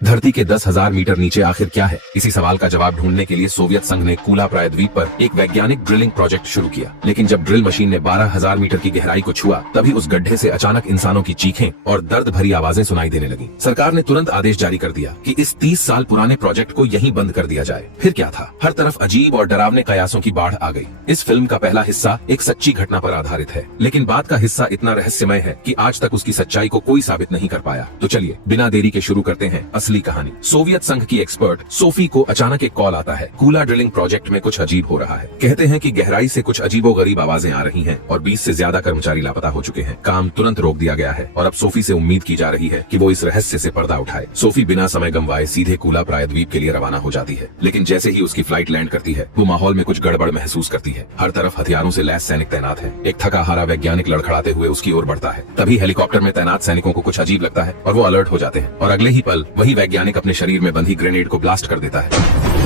धरती के 10,000 मीटर नीचे आखिर क्या है? इसी सवाल का जवाब ढूंढने के लिए सोवियत संघ ने कूला प्रायद्वीप पर एक वैज्ञानिक ड्रिलिंग प्रोजेक्ट शुरू किया। लेकिन जब ड्रिल मशीन ने 12,000 मीटर की गहराई को छुआ, तभी उस गड्ढे से अचानक इंसानों की चीखें और दर्द भरी आवाजें सुनाई देने लगी। सरकार ने तुरंत आदेश जारी कर दिया कि इस 30 साल पुराने प्रोजेक्ट को यहीं बंद कर दिया जाए। फिर क्या था? हर तरफ अजीब और डरावने कयासों की बाढ़ आ गई। इस फिल्म का पहला हिस्सा एक सच्ची घटना पर आधारित है, लेकिन बाद का हिस्सा इतना रहस्यमय है कि आज तक उसकी सच्चाई को कोई साबित नहीं कर पाया। तो चलिए बिना देरी के शुरू करते हैं असली कहानी। सोवियत संघ की एक्सपर्ट सोफी को अचानक एक कॉल आता है। कूला ड्रिलिंग प्रोजेक्ट में कुछ अजीब हो रहा है। कहते हैं कि गहराई से कुछ अजीबोगरीब आवाजें आ रही हैं और 20 से ज्यादा कर्मचारी लापता हो चुके हैं। काम तुरंत रोक दिया गया है और अब सोफी से उम्मीद की जा रही है कि वो इस रहस्य से पर्दा उठाए। सोफी बिना समय गंवाए सीधे कूला प्रायद्वीप के लिए रवाना हो जाती है। लेकिन जैसे ही उसकी फ्लाइट लैंड करती है, वो माहौल में कुछ गड़बड़ महसूस करती है। हर तरफ हथियारों से लैस सैनिक तैनात है। एक थका हारा वैज्ञानिक लड़खड़ाते हुए उसकी ओर बढ़ता है। तभी हेलीकॉप्टर में तैनात सैनिकों को कुछ अजीब लगता है और वो अलर्ट हो जाते हैं और अगले ही पल वही वैज्ञानिक अपने शरीर में बंधी ग्रेनेड को ब्लास्ट कर देता है।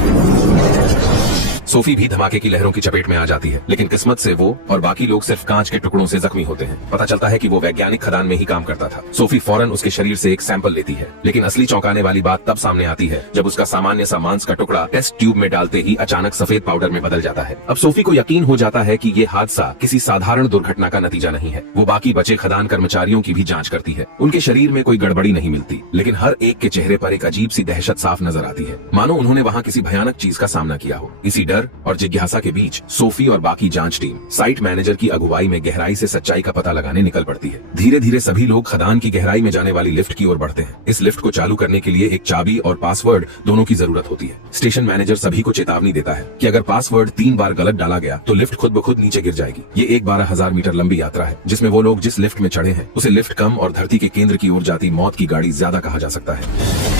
सोफी भी धमाके की लहरों की चपेट में आ जाती है, लेकिन किस्मत से वो और बाकी लोग सिर्फ कांच के टुकड़ों से जख्मी होते हैं। पता चलता है कि वो वैज्ञानिक खदान में ही काम करता था। सोफी फौरन उसके शरीर से एक सैंपल लेती है, लेकिन असली चौंकाने वाली बात तब सामने आती है जब उसका सामान्य सा मांस का टुकड़ा टेस्ट ट्यूब में डालते ही अचानक सफेद पाउडर में बदल जाता है। अब सोफी को यकीन हो जाता है कि ये हादसा किसी साधारण दुर्घटना का नतीजा नहीं है। वो बाकी बचे खदान कर्मचारियों की भी जांच करती है। उनके शरीर में कोई गड़बड़ी नहीं मिलती, लेकिन हर एक के चेहरे पर एक अजीब सी दहशत साफ नजर आती है, मानो उन्होंने वहाँ किसी भयानक चीज का सामना किया हो। इसी डर और जिज्ञासा के बीच सोफी और बाकी जांच टीम साइट मैनेजर की अगुवाई में गहराई से सच्चाई का पता लगाने निकल पड़ती है। धीरे धीरे सभी लोग खदान की गहराई में जाने वाली लिफ्ट की ओर बढ़ते हैं। इस लिफ्ट को चालू करने के लिए एक चाबी और पासवर्ड दोनों की जरूरत होती है। स्टेशन मैनेजर सभी को चेतावनी देता है कि अगर पासवर्ड 3 बार गलत डाला गया तो लिफ्ट खुद ब खुद नीचे गिर जाएगी। ये एक 12,000 मीटर लंबी यात्रा है, जिसमें वो लोग जिस लिफ्ट में चढ़े हैं उसे लिफ्ट कम और धरती के केंद्र की ओर जाती मौत की गाड़ी ज्यादा कहा जा सकता है।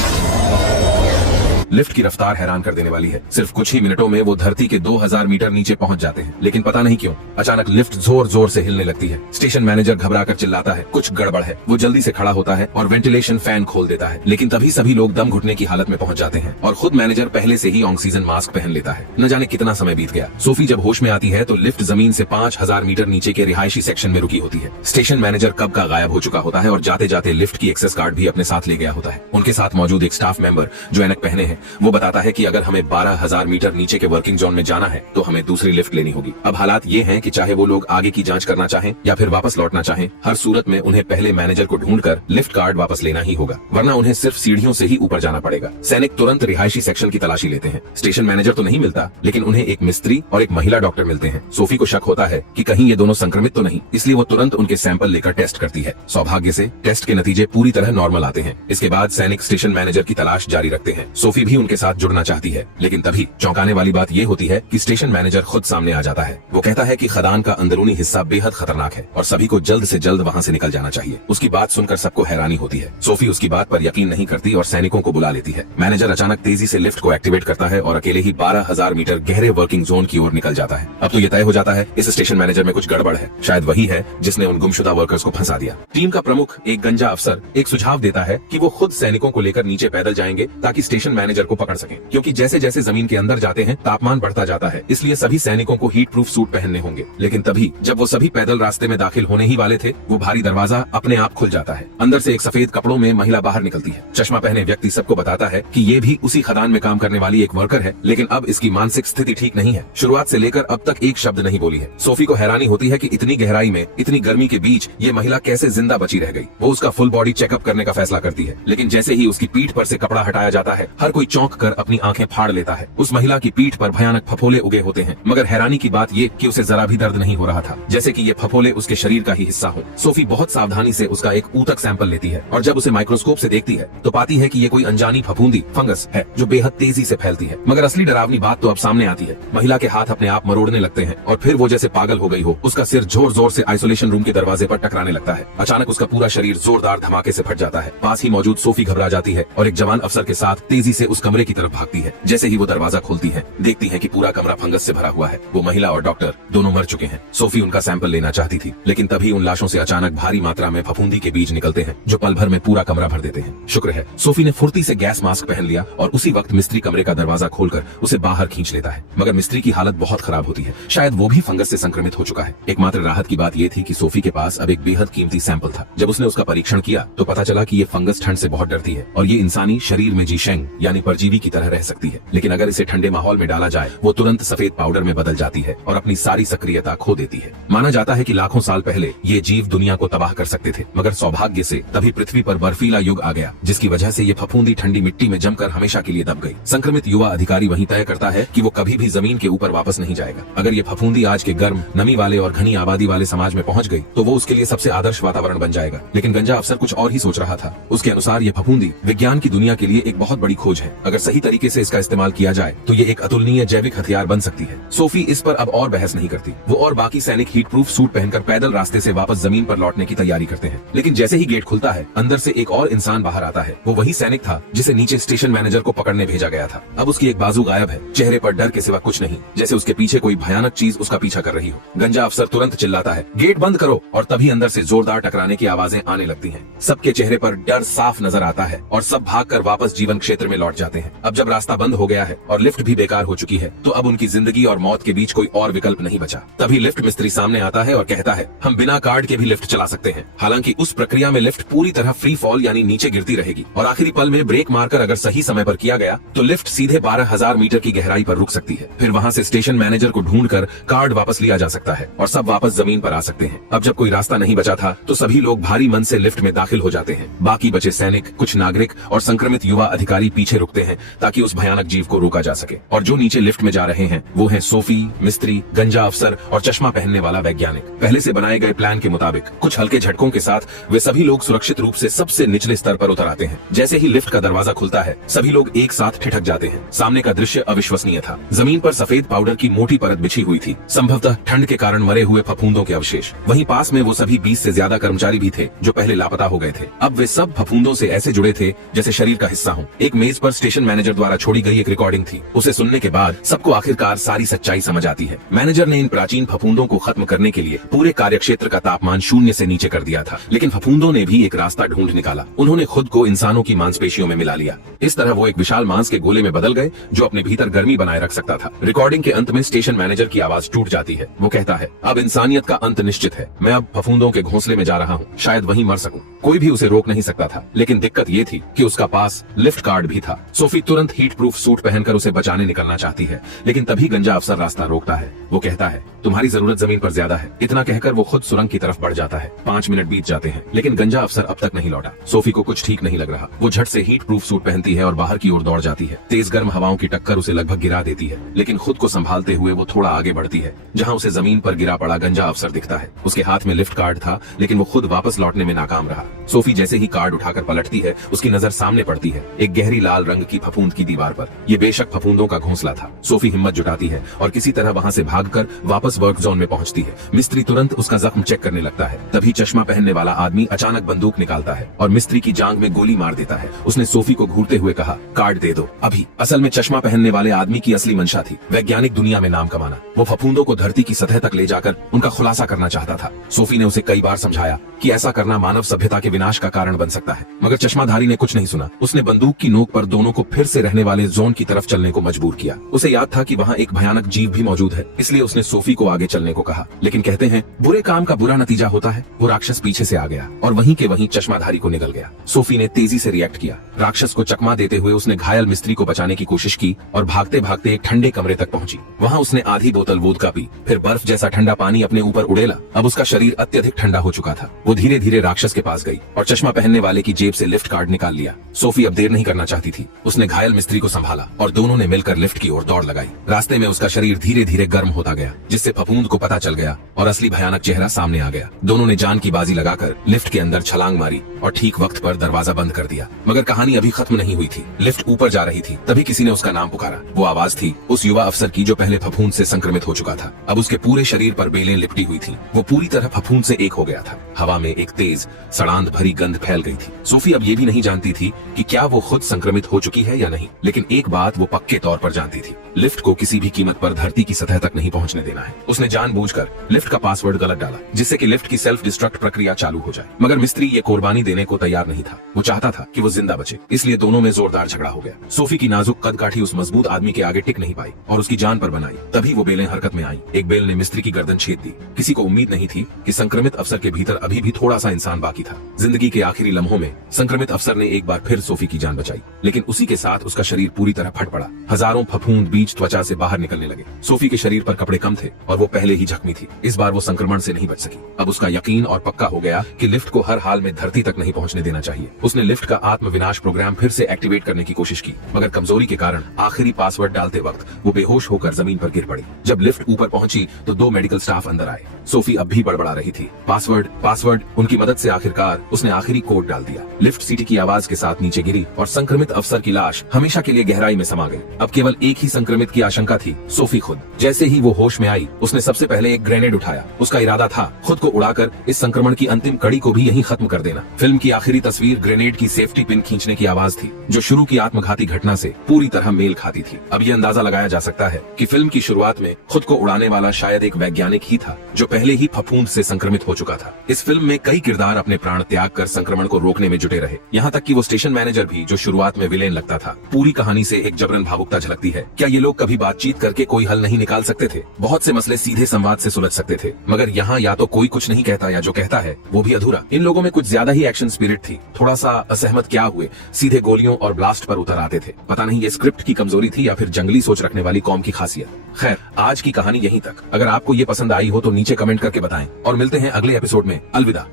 लिफ्ट की रफ्तार हैरान कर देने वाली है। सिर्फ कुछ ही मिनटों में वो धरती के 2,000 मीटर नीचे पहुंच जाते हैं, लेकिन पता नहीं क्यों अचानक लिफ्ट जोर जोर से हिलने लगती है। स्टेशन मैनेजर घबराकर चिल्लाता है, कुछ गड़बड़ है। वो जल्दी से खड़ा होता है और वेंटिलेशन फैन खोल देता है, लेकिन तभी सभी लोग दम घुटने की हालत में पहुंच जाते हैं और खुद मैनेजर पहले से ही ऑक्सीजन मास्क पहन लेता है। न जाने कितना समय बीत गया। सोफी जब होश में आती है तो लिफ्ट जमीन से 5,000 मीटर नीचे के रिहायशी सेक्शन में रुकी होती है। स्टेशन मैनेजर कब का गायब हो चुका होता है और जाते जाते लिफ्ट की एक्सेस कार्ड भी अपने साथ ले गया होता है। उनके साथ मौजूद एक स्टाफ मेंबर जो ऐनक पहने हैं, वो बताता है कि अगर हमें 12,000 मीटर नीचे के वर्किंग जोन में जाना है तो हमें दूसरी लिफ्ट लेनी होगी। अब हालात ये हैं कि चाहे वो लोग आगे की जांच करना चाहें या फिर वापस लौटना चाहें, हर सूरत में उन्हें पहले मैनेजर को ढूंढकर लिफ्ट कार्ड वापस लेना ही होगा, वरना उन्हें सिर्फ सीढ़ियों से ही ऊपर जाना पड़ेगा। सैनिक तुरंत रिहायशी सेक्शन की तलाशी लेते हैं। स्टेशन मैनेजर तो नहीं मिलता, लेकिन उन्हें एक मिस्त्री और एक महिला डॉक्टर मिलते हैं। सोफी को शक होता है कि कहीं ये दोनों संक्रमित तो नहीं, इसलिए वो तुरंत उनके सैंपल लेकर टेस्ट करती है। सौभाग्य से टेस्ट के नतीजे पूरी तरह नॉर्मल आते हैं। इसके बाद सैनिक स्टेशन मैनेजर की तलाश जारी रखते हैं। सोफी भी उनके साथ जुड़ना चाहती है, लेकिन तभी चौंकाने वाली बात ये होती है कि स्टेशन मैनेजर खुद सामने आ जाता है। वो कहता है कि खदान का अंदरूनी हिस्सा बेहद खतरनाक है और सभी को जल्द से जल्द वहाँ से निकल जाना चाहिए। उसकी बात सुनकर सबको हैरानी होती है। सोफी उसकी बात पर यकीन नहीं करती और सैनिकों को बुला लेती है। मैनेजर अचानक तेजी से लिफ्ट को एक्टिवेट करता है और अकेले ही 12,000 मीटर गहरे वर्किंग जोन की ओर निकल जाता है। अब तो ये तय हो जाता है इस स्टेशन मैनेजर में कुछ गड़बड़ है। शायद वही है जिसने उन गुमशुदा वर्कर्स को फंसा दिया। टीम का प्रमुख एक गंजा अफसर एक सुझाव देता है कि वो खुद सैनिकों को लेकर नीचे पैदल जाएंगे ताकि स्टेशन मैनेजर को पकड़ सकें, क्योंकि जैसे जैसे जमीन के अंदर जाते हैं तापमान बढ़ता जाता है, इसलिए सभी सैनिकों को हीट प्रूफ सूट पहनने होंगे। लेकिन तभी जब वो सभी पैदल रास्ते में दाखिल होने ही वाले थे, वो भारी दरवाजा अपने आप खुल जाता है। अंदर से एक सफेद कपड़ों में महिला बाहर निकलती है। चश्मा पहने व्यक्ति सबको बताता है कि ये भी उसी खदान में काम करने वाली एक वर्कर है, लेकिन अब इसकी मानसिक स्थिति ठीक नहीं है। शुरुआत से लेकर अब तक एक शब्द नहीं बोली है। सोफी को हैरानी होती है कि इतनी गहराई में इतनी गर्मी के बीच ये महिला कैसे जिंदा बची रह गई। वो उसका फुल बॉडी चेकअप करने का फैसला करती है, लेकिन जैसे ही उसकी पीठ पर से कपड़ा हटाया जाता है, हर कोई चौंक कर अपनी आंखें फाड़ लेता है। उस महिला की पीठ पर भयानक फफोले उगे होते हैं, मगर हैरानी की बात ये कि उसे जरा भी दर्द नहीं हो रहा था, जैसे कि ये फफोले उसके शरीर का ही हिस्सा हो। सोफी बहुत सावधानी से उसका एक ऊतक सैंपल लेती है और जब उसे माइक्रोस्कोप से देखती है तो पाती है कि ये कोई अनजानी फफूंदी फंगस है जो बेहद तेजी से फैलती है। मगर असली डरावनी बात तो अब सामने आती है। महिला के हाथ अपने आप मरोड़ने लगते हैं और फिर वो जैसे पागल हो गई हो, उसका सिर जोर जोर से आइसोलेशन रूम के दरवाजे पर टकराने लगता है। अचानक उसका पूरा शरीर जोरदार धमाके से फट जाता है। पास ही मौजूद सोफी घबरा जाती है और एक जवान अफसर के साथ तेजी से उस कमरे की तरफ भागती है। जैसे ही वो दरवाजा खोलती है, देखती है कि पूरा कमरा फंगस से भरा हुआ है। वो महिला और डॉक्टर दोनों मर चुके हैं। सोफी उनका सैंपल लेना चाहती थी, लेकिन तभी उन लाशों से अचानक भारी मात्रा में फफूंदी के बीज निकलते हैं, जो पल भर में पूरा कमरा भर देते हैं। शुक्र है सोफी ने फुर्ती से गैस मास्क पहन लिया और उसी वक्त मिस्त्री कमरे का दरवाजा खोलकर उसे बाहर खींच लेता है। मगर मिस्त्री की हालत बहुत खराब होती है, शायद वो भी फंगस से संक्रमित हो चुका है। एकमात्र राहत की बात यह थी कि सोफी के पास अब एक बेहद कीमती सैंपल था। जब उसने उसका परीक्षण किया तो पता चला कि ये फंगस ठंड से बहुत डरती है और ये इंसानी शरीर में जीशेंग यानी परजीवी की तरह रह सकती है, लेकिन अगर इसे ठंडे माहौल में डाला जाए वो तुरंत सफेद पाउडर में बदल जाती है और अपनी सारी सक्रियता खो देती है। माना जाता है कि लाखों साल पहले ये जीव दुनिया को तबाह कर सकते थे, मगर सौभाग्य से तभी पृथ्वी पर बर्फीला युग आ गया, जिसकी वजह से ये फफूंदी ठंडी मिट्टी में जमकर हमेशा के लिए दब गई। संक्रमित युवा अधिकारी वहीं तय करता है कि वो कभी भी जमीन के ऊपर वापस नहीं जाएगा। अगर ये फफूंदी आज के गर्म, नमी वाले और घनी आबादी वाले समाज में पहुंच गई तो वो उसके लिए सबसे आदर्श वातावरण बन जाएगा। लेकिन गंजा अफसर कुछ और ही सोच रहा था। उसके अनुसार ये फफूंदी विज्ञान की दुनिया के लिए एक बहुत बड़ी खोज है। अगर सही तरीके से इसका इस्तेमाल किया जाए तो ये एक अतुलनीय जैविक हथियार बन सकती है। सोफी इस पर अब और बहस नहीं करती। वो और बाकी सैनिक हीट प्रूफ सूट पहनकर पैदल रास्ते से वापस जमीन पर लौटने की तैयारी करते हैं। लेकिन जैसे ही गेट खुलता है, अंदर से एक और इंसान बाहर आता है। वो वही सैनिक था जिसे नीचे स्टेशन मैनेजर को पकड़ने भेजा गया था। अब उसकी एक बाजू गायब है, चेहरे पर डर के सिवा कुछ नहीं, जैसे उसके पीछे कोई भयानक चीज उसका पीछा कर रही हो। गंजा अफसर तुरंत चिल्लाता है, गेट बंद करो, और तभी अंदर से जोरदार टकराने की आवाजें आने लगती हैं। सबके चेहरे पर डर साफ नजर आता है और सब भागकर वापस जीवन क्षेत्र में लौट जाते हैं। अब जब रास्ता बंद हो गया है और लिफ्ट भी बेकार हो चुकी है, तो अब उनकी जिंदगी और मौत के बीच कोई और विकल्प नहीं बचा। तभी लिफ्ट मिस्त्री सामने आता है और कहता है, हम बिना कार्ड के भी लिफ्ट चला सकते हैं। हालांकि उस प्रक्रिया में लिफ्ट पूरी तरह फ्री फॉल यानी नीचे गिरती रहेगी और आखिरी पल में ब्रेक मारकर अगर सही समय पर किया गया तो लिफ्ट सीधे 12,000 मीटर की गहराई पर रुक सकती है। फिर वहाँ से स्टेशन मैनेजर को ढूंढकर कार्ड वापस लिया जा सकता है और सब वापस जमीन पर आ सकते हैं। अब जब कोई रास्ता नहीं बचा था तो सभी लोग भारी मन से लिफ्ट में दाखिल हो जाते हैं। बाकी बचे सैनिक, कुछ नागरिक और संक्रमित युवा अधिकारी पीछे रुकते हैं ताकि उस भयानक जीव को रोका जा सके। और जो नीचे लिफ्ट में जा रहे हैं वो हैं सोफी, मिस्त्री, गंजा अफसर और चश्मा पहनने वाला वैज्ञानिक। पहले से बनाए गए प्लान के मुताबिक कुछ हल्के झटकों के साथ वे सभी लोग सुरक्षित रूप से सबसे निचले स्तर पर उतर आते हैं। जैसे ही लिफ्ट का दरवाजा खुलता है, सभी लोग एक साथ ठिठक जाते हैं। सामने का दृश्य अविश्वसनीय था। जमीन पर सफेद पाउडर की मोटी परत बिछी हुई थी, संभवतः ठंड के कारण मरे हुए फफूंदों के अवशेष। वहीं पास में वो सभी 20 से ज्यादा कर्मचारी भी थे जो पहले लापता हो गए थे। अब वे सब फफूंदों से ऐसे जुड़े थे जैसे शरीर का हिस्सा हो। एक मेज पर स्टेशन मैनेजर द्वारा छोड़ी गई एक रिकॉर्डिंग थी। उसे सुनने के बाद सबको आखिरकार सारी सच्चाई समझ आती है। मैनेजर ने इन प्राचीन फफूंदों को खत्म करने के लिए पूरे कार्यक्षेत्र का तापमान 0 से नीचे कर दिया था, लेकिन फफूंदों ने भी एक रास्ता ढूंढ निकाला। उन्होंने खुद को इंसानों की मांसपेशियों में मिला लिया। इस तरह वो एक विशाल मांस के गोले में बदल गए जो अपने भीतर गर्मी बनाए रख सकता था। रिकॉर्डिंग के अंत में स्टेशन मैनेजर की आवाज टूट जाती है। वो कहता है, अब इंसानियत का अंत निश्चित है। मैं अब फफूंदों के घोंसले में जा रहा हूँ, शायद वहीं मर सकूं। कोई भी उसे रोक नहीं सकता था, लेकिन दिक्कत ये थी कि उसका पास लिफ्ट कार्ड भी था। सोफी तुरंत हीट प्रूफ सूट पहनकर उसे बचाने निकलना चाहती है, लेकिन तभी गंजा अफसर रास्ता रोकता है। वो कहता है, तुम्हारी जरूरत जमीन पर ज्यादा है। इतना कहकर वो खुद सुरंग की तरफ बढ़ जाता है। 5 मिनट बीत जाते हैं, लेकिन गंजा अफसर अब तक नहीं लौटा। सोफी को कुछ ठीक नहीं लग रहा। वो झट से हीट प्रूफ सूट पहनती है और बाहर की ओर दौड़ जाती है। तेज गर्म हवाओं की टक्कर उसे लगभग गिरा देती है, लेकिन खुद को संभालते हुए वो थोड़ा आगे बढ़ती है, जहाँ उसे जमीन पर गिरा पड़ा गंजा अफसर दिखता है। उसके हाथ में लिफ्ट कार्ड था, लेकिन वो खुद वापस लौटने में नाकाम रहा। सोफी जैसे ही कार्ड उठाकर पलटती है, उसकी नजर सामने पड़ती है एक गहरी लाल रंग की फफूंद की दीवार पर। ये बेशक फफूंदों का घोंसला था। सोफी हिम्मत जुटाती है और किसी तरह वहाँ से भागकर वापस वर्क जोन में पहुंचती है। मिस्त्री तुरंत उसका जख्म चेक करने लगता है। तभी चश्मा पहनने वाला आदमी अचानक बंदूक निकालता है और मिस्त्री की जांघ में गोली मार देता है। उसने सोफी को घूरते हुए कहा, कार्ड दे दो अभी। असल में चश्मा पहनने वाले आदमी की असली मंशा थी वैज्ञानिक दुनिया में नाम कमाना। वो फफूंदों को धरती की सतह तक ले जाकर उनका खुलासा करना चाहता था। सोफी ने उसे कई बार समझाया कि ऐसा करना मानव सभ्यता के विनाश का कारण बन सकता है, मगर चश्माधारी ने कुछ नहीं सुना। उसने बंदूक की नोक पर दोनों को फिर से रहने वाले जोन की तरफ चलने को मजबूर किया। उसे याद था कि वहाँ एक भयानक जीव भी मौजूद है, इसलिए उसने सोफी को आगे चलने को कहा। लेकिन कहते हैं, बुरे काम का बुरा नतीजा होता है। वो राक्षस पीछे से आ गया और वहीं के वहीं चश्माधारी को निगल गया। सोफी ने तेजी से रिएक्ट किया। राक्षस को चकमा देते हुए उसने घायल मिस्त्री को बचाने की कोशिश की और भागते भागते एक ठंडे कमरे तक पहुंची। वहाँ उसने आधी बोतल वोदका पी, फिर बर्फ जैसा ठंडा पानी अपने ऊपर उड़ेला। अब उसका शरीर अत्यधिक ठंडा हो चुका था। वो धीरे धीरे राक्षस के पास गई और चश्मा पहनने वाले की जेब से लिफ्ट कार्ड निकाल लिया। सोफी अब देर नहीं करना चाहती थी। उसने घायल मिस्त्री को संभाला और दोनों ने मिलकर लिफ्ट की ओर दौड़ लगाई। रास्ते में उसका शरीर धीरे धीरे गर्म होता गया, जिससे फफूंद को पता चल गया और असली भयानक चेहरा सामने आ गया। दोनों ने जान की बाजी लगाकर लिफ्ट के अंदर छलांग मारी और ठीक वक्त पर दरवाजा बंद कर दिया। मगर कहानी अभी खत्म नहीं हुई थी। लिफ्ट ऊपर जा रही थी, तभी किसी ने उसका नाम पुकारा। वो आवाज थी उस युवा अफसर की जो पहले फफूंद से संक्रमित हो चुका था। अब उसके पूरे शरीर पर बेलें लिपटी हुई थी। वो पूरी तरह फफूंद से एक हो गया था। हवा में एक तेज सड़ांध भरी गंध फैल गई थी। सोफी अब ये भी नहीं जानती थी कि क्या वो खुद संक्रमित हो चुकी है या नहीं, लेकिन एक बात वो पक्के तौर पर जानती थी, लिफ्ट को किसी भी कीमत पर धरती की सतह तक नहीं पहुंचने देना है। उसने जानबूझकर लिफ्ट का पासवर्ड गलत डाला, जिससे कि लिफ्ट की सेल्फ डिस्ट्रक्ट प्रक्रिया चालू हो जाए। मगर मिस्त्री ये कुर्बानी देने को तैयार नहीं था। वो चाहता था कि वो जिंदा बचे, इसलिए दोनों में जोरदार झगड़ा हो गया। सोफी की नाजुक कदकाठी उस मजबूत आदमी के आगे टिक नहीं पाई और उसकी जान पर बनाई। तभी वो बेलें हरकत में आई। एक बेल ने मिस्त्री की गर्दन छेद दी। किसी को उम्मीद नहीं थी कि संक्रमित अफसर के भीतर अभी भी थोड़ा सा इंसान बाकी था। जिंदगी के आखिरी लम्हों में संक्रमित अफसर ने एक बार फिर सोफी की जान बचाई, लेकिन उसी के साथ उसका शरीर पूरी तरह फट पड़ा। हजारों फफूंद बीज त्वचा से बाहर निकलने लगे। सोफी के शरीर पर कपड़े कम थे और वो पहले ही जख्मी थी। इस बार वो संक्रमण से नहीं बच सकी। अब उसका यकीन और पक्का हो गया कि लिफ्ट को हर हाल में धरती तक नहीं पहुंचने देना चाहिए। उसने लिफ्ट का आत्मविनाश प्रोग्राम फिर से एक्टिवेट करने की कोशिश की, मगर कमजोरी के कारण आखिरी पासवर्ड डालते वक्त वो बेहोश होकर जमीन पर गिर पड़ी। जब लिफ्ट ऊपर पहुंची तो 2 मेडिकल स्टाफ अंदर आए। सोफी अब भी बड़बड़ा रही थी, पासवर्ड पासवर्ड। उनकी मदद से आखिरकार उसने आखिरी कोड डाल दिया। लिफ्ट सीटी की आवाज के साथ नीचे गिरी और संक्रमित अफसर की लाश हमेशा के लिए गहराई में समा गई। अब केवल एक ही संक्रमित की आशंका थी, सोफी खुद। जैसे ही वो होश में आई, उसने सबसे पहले एक ग्रेनेड उठाया। उसका इरादा था खुद को उड़ाकर इस संक्रमण की अंतिम कड़ी को भी यहीं खत्म कर देना। फिल्म की आखिरी तस्वीर ग्रेनेड की सेफ्टी पिन खींचने की आवाज थी, जो शुरू की आत्मघाती घटना से पूरी तरह मेल खाती थी। अब ये अंदाजा लगाया जा सकता है कि फिल्म की शुरुआत में खुद को उड़ाने वाला शायद एक वैज्ञानिक ही था, जो पहले ही फफूंद से संक्रमित हो चुका था। इस फिल्म में कई किरदार अपने प्राण त्याग कर संक्रमण को रोकने में जुटे रहे, यहाँ तक कि वो स्टेशन मैनेजर भी, जो शुरुआत में विलेन लगता था। पूरी कहानी से एक जबरन भावुकता झलकती है। क्या ये लोग कभी बातचीत करके कोई हल नहीं निकाल सकते थे? बहुत से मसले सीधे संवाद से सुलझ सकते थे, मगर यहाँ या तो कोई कुछ नहीं कहता या जो कहता है वो भी अधूरा। इन लोगों में कुछ ज्यादा ही एक्शन स्पिरिट थी। थोड़ा सा असहमत क्या हुए सीधे गोलियों और ब्लास्ट पर उतर आते थे। पता नहीं ये स्क्रिप्ट की कमजोरी थी या फिर जंगली सोच रखने वाली कौम की खासियत। खैर, आज की कहानी यहीं तक। अगर आपको ये पसंद आई हो तो नीचे कमेंट करके बताएं और मिलते हैं अगले एपिसोड में। अलविदा।